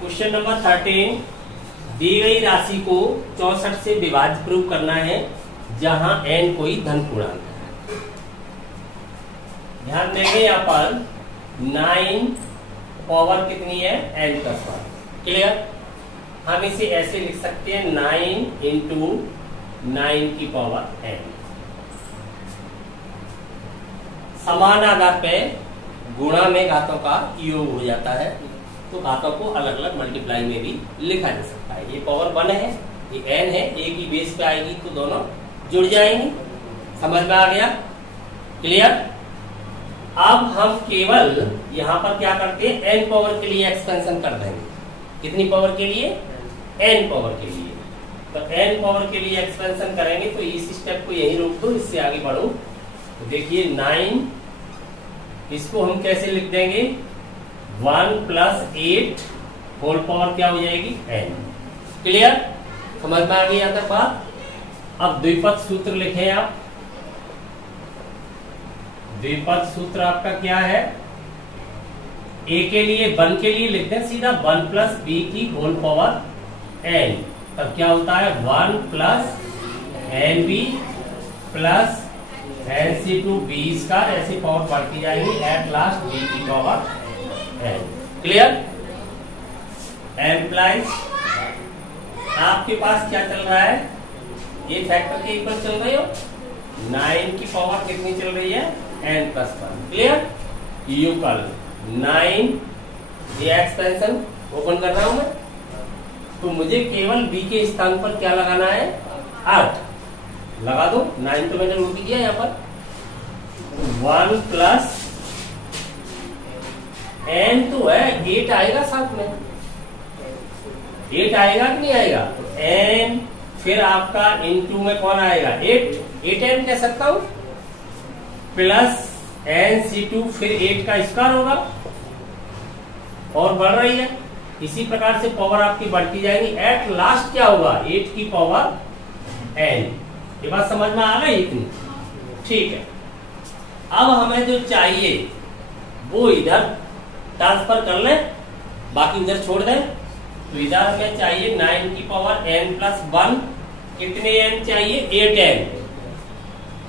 Question number 13, दी गई राशि को 64 से विभाज्य प्रूव करना है जहां n कोई धन पूर्णांक है। ध्यान देंगे यहाँ पर 9 पावर कितनी है n प्लस 1। क्लियर? हम इसे ऐसे लिख सकते हैं 9 इंटू 9 की पावर n। समान आधार पे गुणा में घातों का योग हो जाता है, तो घातों को अलग अलग मल्टीप्लाई में भी लिखा जा सकता है। ये पावर 1 है, ये n है, एक ही बेस पे आएगी तो दोनों जुड़ जाएंगे। समझ में आ गया? क्लियर? अब हम केवल यहां पर क्या करते हैं, n पावर के लिए एक्सपेंशन कर देंगे। कितनी पावर के लिए? n पावर के लिए। तो n पावर के लिए एक्सपेंशन करेंगे तो इस स्टेप को यही रोक दो, इससे आगे बढ़ो। तो देखिए 9, इसको हम कैसे लिख देंगे, 1 + 8 होल पावर क्या हो जाएगी, n। क्लियर? समझ में आ गई यहां तक बात? अब द्विपद सूत्र लिखें आप। द्विपद सूत्र आपका क्या है, a के लिए 1 के लिए लिखते हैं सीधा 1 + b की होल पावर n। तब क्या होता है, 1 + nb + nc2 b का, ऐसी पावर बढ़ती जाएगी एट लास्ट b की पावर n। क्लियर? एम्प्लाइज आपके पास क्या चल रहा है, ये फैक्टर के इक्वल चल रही हो, 9 की पावर कितनी चल रही है, n + 1। क्लियर? इक्वल 9, ये एक्सपेंशन ओपन कर रहा हूं मैं, तो मुझे केवल b के स्थान पर क्या लगाना है, 8 लगा दो। 9 तो मैंने रोक दिया यहाँ पर। 1 + n तो है, 8 आएगा साथ में, 8 आएगा कि नहीं आएगा, तो n फिर आपका इनटू में कौन आएगा, 8n कह सकता हूं, प्लस nc2 फिर 8 का स्क्वायर होगा और बढ़ रही है। इसी प्रकार से पावर आपकी बढ़ती जाएगी, एट लास्ट क्या होगा, 8 की पावर n। ये बात समझ में आ गई इतनी? ठीक है। अब हमें जो चाहिए वो इधर ट्रांसफर कर लें, बाकी उधर छोड़ दें। तो इधर हमें चाहिए 9 की पावर n + 1। कितने n चाहिए, 8n।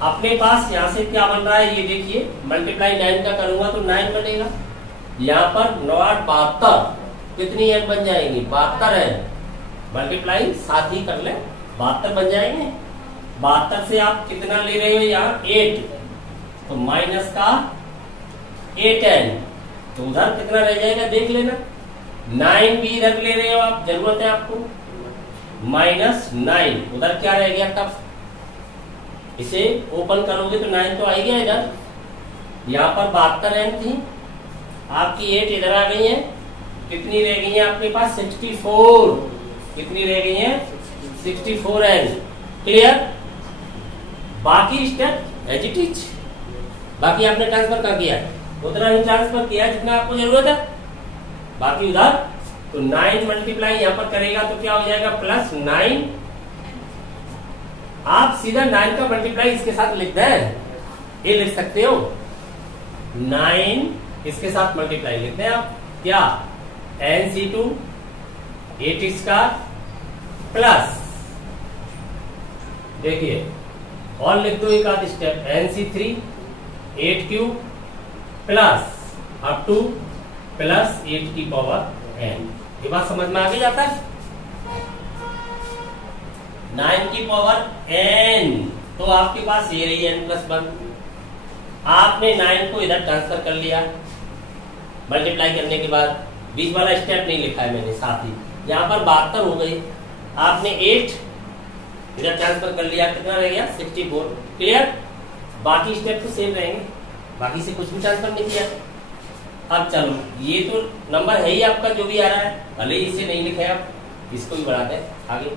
अपने पास यहां से क्या बन रहा है, ये देखिए, मल्टीप्लाई 9 का करूंगा तो 9 बनेगा। यहाँ पर 9 8 72, कितनी n बन जाएंगी, 72 n। मल्टीप्लाई साथ ही कर ले, 72 बन जाएंगे। 72 से आप कितना ले रहे हो यहाँ, 8, तो माइनस का 8n, तो उधर कितना रह जाएगा देख लेना। 9 भी इधर ले रहे हो आप, जरूरत है आपको, -9 उधर क्या रह गया, तब इसे ओपन करोगे तो 9 तो आ गया इधर। यहाँ पर 72n थी आपकी, 8 इधर आ गई है, कितनी रह गई है आपके पास, 64। कितनी रह गई है, 64n। क्लियर? बाकी स्टेप एज इट इज, बाकी आपने ट्रांसफर कर दिया है, उतना ही ट्रांसफर किया जितना आपको जरूरत है, बाकी उधर। तो 9 मल्टीप्लाई यहाँ पर करेगा तो क्या हो जाएगा, +9। आप सीधा 9 का मल्टीप्लाई इसके साथ लिख दें, ये लिख सकते हो, 9 इसके साथ मल्टीप्लाई लिखते हैं आप, क्या, nc2 8 प्लस, देखिए और लिख दो एक आध step, nc3 8³ plus up two plus 8 की पावर n। ये बात समझ में आगे जाता है, 9 की पावर n, तो आपके पास ये रही n + 1। आपने 9 को इधर ट्रांसफर कर लिया मल्टीप्लाई करने के बाद, बीच वाला स्टेप नहीं लिखा है मैंने साथ ही, यहाँ पर 72 हो गई। आपने 8 इधर ट्रांसफर कर लिया, कितना रह गया, 64। क्लियर? बाकी स्टेप तो सेम रहेंगे, बाकी से कुछ भी ट्रांसफर नहीं किया। अब चलो, ये तो नंबर है ही आपका जो भी आ रहा है, भले ही इसे नहीं लिखे आप, इसको भी बढ़ाते हैं आगे।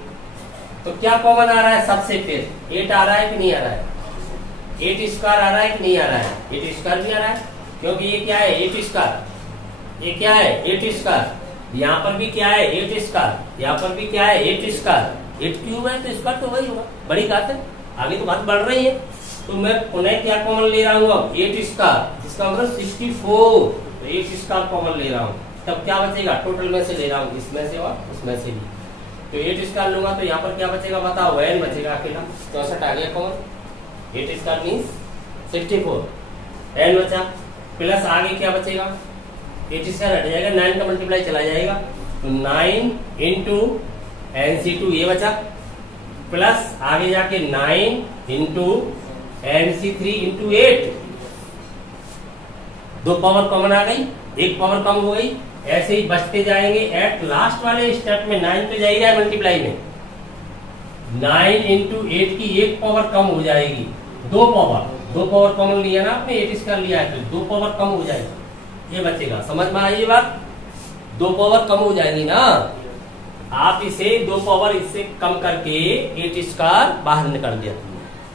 तो क्या कॉमन आ रहा है सबसे, फिर 8 आ रहा है कि नहीं आ रहा है, 8² आ रहा है कि नहीं आ रहा है, 8² भी आ रहा है, क्योंकि ये क्या है, 8², ये क्या है, 8²। यहाँ पर भी क्या है, 8², यहाँ पर भी क्या है, 8²। 8³ है तो स्क्वायर तो वही होगा, बड़ी बात है, आगे तो बात बढ़ रही है। तो मैं पुनः क्या कॉमन ले रहा हूँ अब, 8², जिसका मतलब 64, तो 8² कॉमन ले रहा हूँ। तब क्या बचेगा, टोटल में से ले रहा हूँ, इसमें से और उसमें से भी, तो 8 स्क्वायर लूंगा तो यहाँ पर क्या बचेगा बताओ, n बचेगा अकेला, 64 आ गया कॉमन, 8 स्क्वायर मीन्स 64, n बचा, प्लस आगे क्या बचेगा, 8 स्क्वायर हट जाएगा, 9 का मल्टीप्लाई चला जाएगा, तो 9 इंटू NC2 ये बचा, प्लस आगे जाके 9 into NC3 into 8, 2 power common आ गई, 1 पावर कम हो गई, ऐसे ही बचते जाएंगे। एट लास्ट वाले स्टेप में 9 पे जाएगा मल्टीप्लाई में, 9 इंटू 8 की 1 पावर कम हो जाएगी, 2 पावर कॉमन लिया ना आपने, 8 स्क्वायर लिया है तो 2 पावर कम हो जाएगी, ये बचेगा। समझ में आई ये बात, 2 पावर कम हो जाएगी ना, आप इसे 2 पावर इससे कम करके 8 स्क्वायर बाहर निकाल दिया,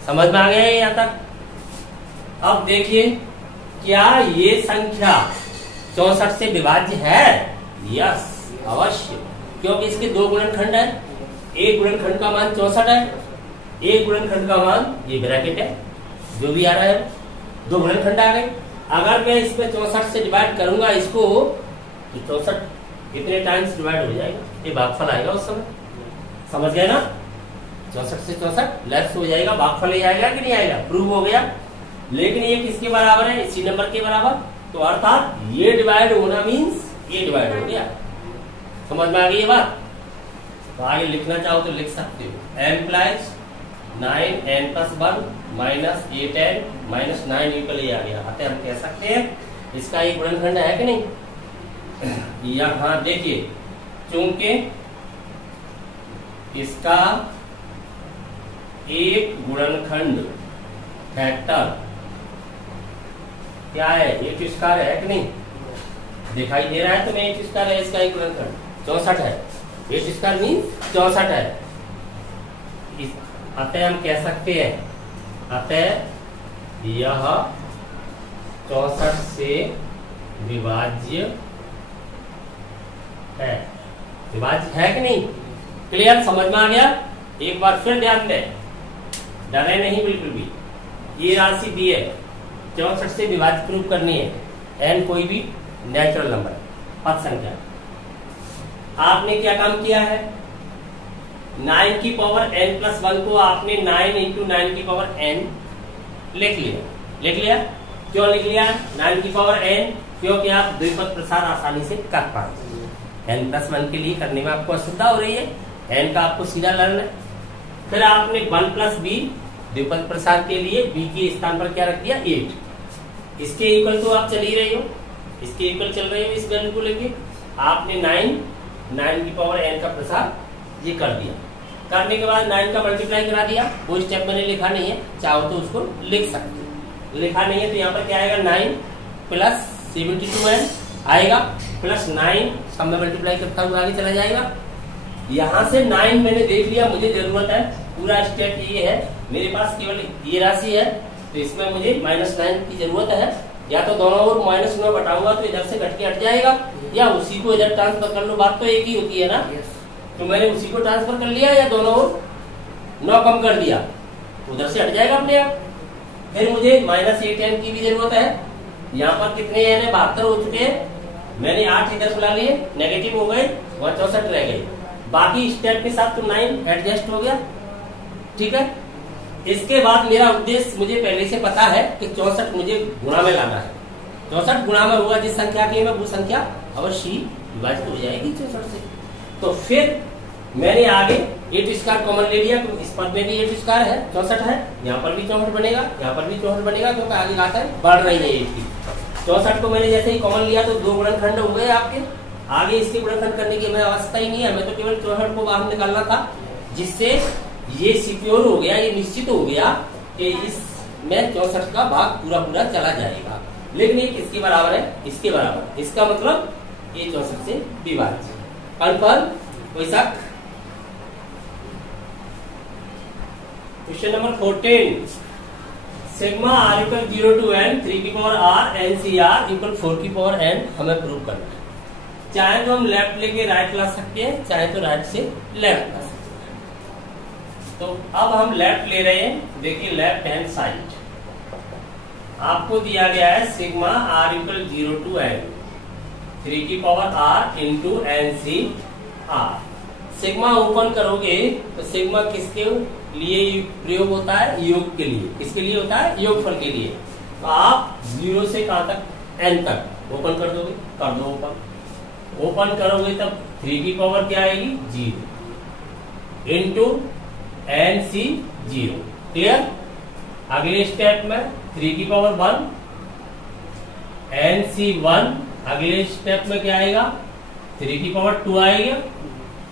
समझ में आ गया यहाँ तक। अब देखिए क्या ये संख्या 64 से विभाज्य है, यस अवश्य, क्योंकि इसके 2 गुणनखंड है, एक गुणनखंड का मान 64 है, एक गुणनखंड का मान ये ब्रैकेट है जो भी आ रहा है, 2 गुणनखंड आ गए। अगर मैं इसमें 64 से डिवाइड करूंगा इसको तो 64 कितने टाइम्स डिवाइड हो जाएगा, ये भागफल आएगा उस समय, समझ गए ना, 64 से 64 लेफ्ट हो जाएगा, भागफल ही आएगा कि नहीं आएगा, प्रूव हो गया। लेकिन ये किसके बराबर है, इसी नंबर के बराबर, तो अर्थात ये डिवाइड होना मीन्स ये डिवाइड हो गया, समझ में आ गई ये बात। तो आगे लिखना चाहो तो लिख सकते हो, n plus 9n plus 1 minus 8n minus 9 equal ये आ गया। अतः हम कह सकते हैं इसका एक गुणनखंड है कि नहीं, यहाँ देखिए चूंकि इसका एक गुणनखंड फैक्टर क्या है, 8 स्क्वायर है कि नहीं, दिखाई दे रहा है तो 8 स्क्वायर है, इसका एक गुणनखंड 64 है, 8 स्क्वायर मीन्स 64 है। अतः हम कह सकते हैं, अतः यह 64 से विभाज्य है, विभाज्य है कि नहीं, क्लियर, समझ में आ गया। एक बार फिर ध्यान दें, डरे नहीं बिल्कुल भी, ये राशि दी है 64 से विभाज्य प्रूव करनी है, n कोई भी नेचुरल नंबर पद संख्या। आपने क्या काम किया है, 9 की पावर n प्लस 1 को आपने 9 इंटू 9 की पावर n लिख लिया। क्यों लिख लिया 9 की पावर n, क्योंकि आप द्विपद प्रसार आसानी से कर पाए, n प्लस 1 के लिए करने में आपको असुविधा हो रही है, n का आपको सीधा लर्न है। फिर आपने 1 प्लस b द्विपद प्रसार के लिए b के स्थान पर क्या रख दिया 8, इसके इक्वल तो आप चल ही रहे हो, इसके इक्वल चल रहे हो, इस वैल्यू को लेके आपने 9 की पावर n का प्रसार ये कर दिया। करने के बाद 9 का मल्टीप्लाई करा दिया, वो स्टेप मैंने लिखा नहीं है, चाहो तो उसको लिख सकते हो, लिखा नहीं है तो यहाँ पर क्या आएगा 9 प्लस 72n आएगा, प्लस 9 सब में मल्टीप्लाई करता हुआ आगे चला जाएगा। यहाँ से 9 मैंने देख लिया, मुझे जरूरत है, पूरा स्टेप ये है, मेरे पास केवल ये राशि है, तो इसमें मुझे -9 की जरूरत है, या तो दोनों ओर -9 घटाऊंगा तो इधर से घट के हट जाएगा, या उसी को इधर ट्रांसफर कर लो, बात तो एक ही होती है ना। तो मैंने उसी को ट्रांसफर कर लिया, या दोनों ओर 9 कम कर दिया, उधर से हट जाएगा अपने आप। फिर मुझे -8n की भी जरूरत है, यहाँ पर कितने n है 72 हो चुके हैं, मैंने 8 इधर बुला लिए, नेगेटिव हो गए, वहां 64 रह गए, बाकी स्टेप के साथ तो 9 एडजस्ट हो गया, ठीक है। इसके बाद मेरा उद्देश्य मुझे पहले से पता है कि 64 मुझे गुणा में लाना है, 64 गुणा में हुआ जिस संख्या की है वो संख्या अवश्य विभाजित हो जाएगी 64 से। तो फिर मैंने आगे 8 स्क्वायर कॉमन ले लिया, तो इस पद में भी 8 स्क्वायर है, 64 है, यहाँ पर भी 64 बनेगा, यहाँ पर भी 64 बनेगा, क्योंकि आगे आता है बढ़ रही है 8 की। 64 को मैंने जैसे ही कॉमन लिया तो 2 गुणनखंड हो गए आपके, आगे इसके गुणनखंड करने की हमें अवस्था ही नहीं है, हमें तो केवल 64 को बाहर निकालना था, जिससे ये सिक्योर हो गया, ये निश्चित हो गया कि इसमें 64 का भाग पूरा पूरा चला जाएगा। लेकिन ये किसके बराबर है, इसके बराबर, इसका मतलब ये 64 से विभाज्य। कन्फर्म, कोई शक? Question number 14, sigma r equal 0 to n 3 की power r n c r equal 4 की पावर n हमें प्रूव करना है। चाहे तो हम लेफ्ट लेके राइट ला सकते हैं, चाहे तो राइट से लेफ्ट ला सकते हैं। तो अब हम लेफ्ट ले रहे हैं, देखिए लेफ्ट हैंड साइड आपको दिया गया है sigma r equal 0 to n 3 की power r into NCr। Sigma open करोगे तो सिग्मा किसके लिए प्रयोग होता है? योग के लिए। किसके लिए होता है? योगफल के लिए। तो आप 0 से कहां तक? n तक ओपन कर दोगे, कर दो ओपन। ओपन करोगे तब 3 की पावर क्या आएगी? 0 इंटू NC0। क्लियर? अगले स्टेप में 3 की पावर 1 NC1। अगले स्टेप में क्या आएगा? 3 की पावर 2 आएगा।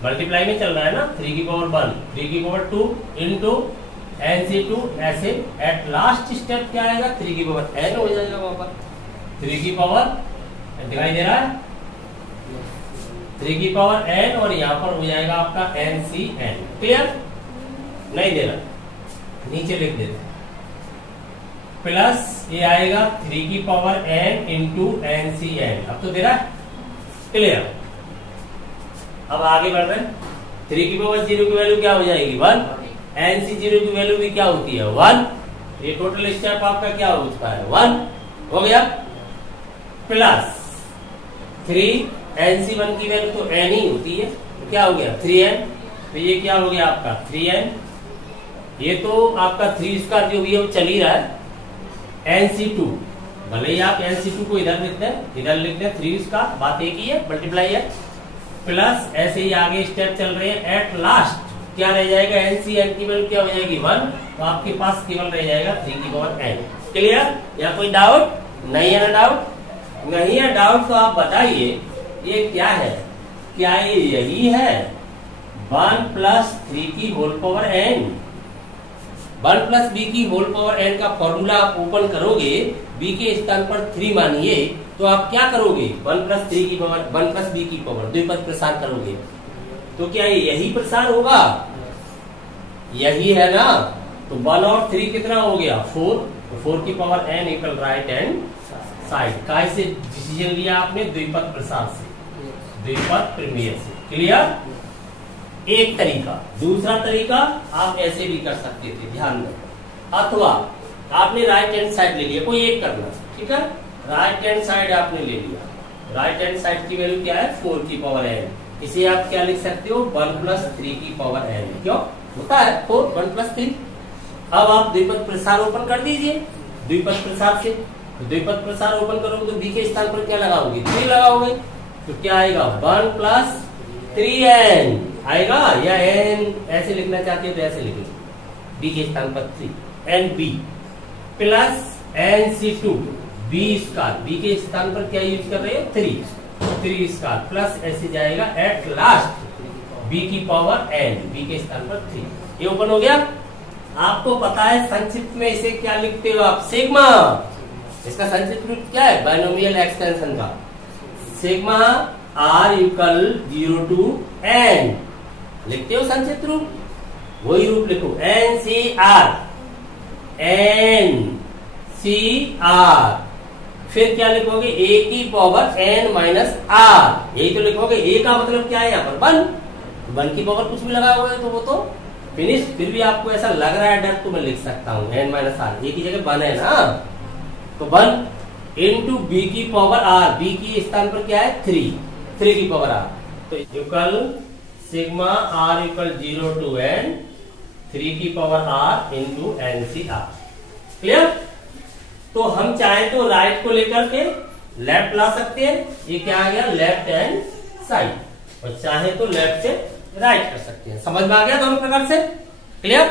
मल्टीप्लाई में चल रहा है ना, 3 की पावर 1 3 की पावर 2 इंटू NC2। ऐसे एट लास्ट स्टेप क्या आएगा? 3 की पावर n हो जाएगा। वहां पर 3 की पावर दिखाई दे रहा है, 3 की पावर n, और यहाँ पर हो जाएगा आपका NCn। क्लियर? नहीं दे रहा, नीचे लिख देते हैं। प्लस ये आएगा 3 की पावर n इंटू NCn। अब तो दे रहा है। क्लियर? अब आगे बढ़ रहे हैं। 3 की पावर 0 की वैल्यू क्या हो जाएगी? 1। NC0 की वैल्यू भी क्या होती है? 1। ये टोटल स्टेप आपका क्या हो चुका है? 1 हो गया। प्लस 3 NC1 की वैल्यू तो n ही होती है, तो क्या हो गया? 3n। तो ये क्या हो गया आपका? 3n। ये तो आपका 3 स्क्वायर जो भी है वो चल ही रहा है। NC2 भले ही आप NC2 को इधर लिख दें, इधर लिख दें, 3 स्क्वायर, बात एक ही है, मल्टीप्लाई है। प्लस ऐसे ही आगे स्टेप चल रहे हैं। एट लास्ट क्या रह जाएगा? NCn की वैल्यू क्या हो जाएगी? 1। तो आपके पास केवल रह जाएगा 3 की पावर n। क्लियर? या कोई डाउट? नहीं है ना डाउट? नहीं है डाउट तो आप बताइए ये क्या है? क्या ये यही है? 1 प्लस 3 की whole power n। 1 plus b की होल पावर n का फॉर्मूला आप ओपन करोगे, b के स्थान पर 3 मानिए, तो आप क्या करोगे? 1 प्लस 3 की पावर 1 प्लस b की पावर द्विपद प्रसार करोगे। तो क्या यही प्रसार होगा? यही है ना। तो 1 और 3 कितना हो गया? 4। तो 4 की power n equal right hand side. काय से डिसीजन लिया आपने? द्विपद प्रसार से, द्विपद प्रमेय से। क्लियर? एक तरीका। दूसरा तरीका आप ऐसे भी कर सकते थे, ध्यान दें। अथवा आपने राइट हैंड साइड ले लिया, कोई एक करना, ठीक है? राइट हैंड साइड आपने ले लिया। राइट हैंड साइड की वैल्यू क्या है? 4 की पावर n। इसे आप क्या लिख सकते हो? 1 प्लस 3 की पावर n। क्यों होता है 4? 1 प्लस 3। अब आप द्विपद प्रसार ओपन कर दीजिए द्विपद प्रसार से। तो द्विपद प्रसार ओपन करोगे तो b के स्थान पर क्या लगाओगे? 3 लगाओगे। तो क्या आएगा? 1 प्लस 3n आएगा, या n ऐसे लिखना चाहते हो तो ऐसे लिख लो, b के स्थान पर 3 nb plus NC2 b square. b के स्थान पर क्या यूज कर रहे हो? 3 स्क्वायर प्लस ऐसे जाएगा एट लास्ट b की पावर n, b के स्थान पर 3। ये ओपन हो गया। आपको पता है संक्षिप्त में इसे क्या लिखते हो आप? सिग्मा। इसका संक्षिप्त रूप क्या है? बाइनोमियल एक्सटेंशन का sigma r equal 0 to n लिखते हो संक्षिप्त रूप, वही रूप लिखो। NCr फिर क्या लिखोगे? a की पावर n माइनस r। यही तो लिखोगे। a का मतलब क्या है यहाँ पर? 1। 1 की पावर कुछ भी लगाओगे तो वो तो फिनिश। फिर भी आपको ऐसा लग रहा है डर, तो मैं लिख सकता हूँ n माइनस r। a की जगह 1 है ना, तो 1 इंटू b की पावर r। b की स्थान पर क्या है? 3 की पावर r। तो equal sigma r equal 0 to n 3 की power r into NCr। Clear? तो हम चाहे तो राइट को लेकर के लेफ्ट ला सकते हैं, ये क्या आ गया? Left hand side. और चाहे तो लेफ्ट से राइट कर सकते हैं। समझ में आ गया दोनों प्रकार से? क्लियर?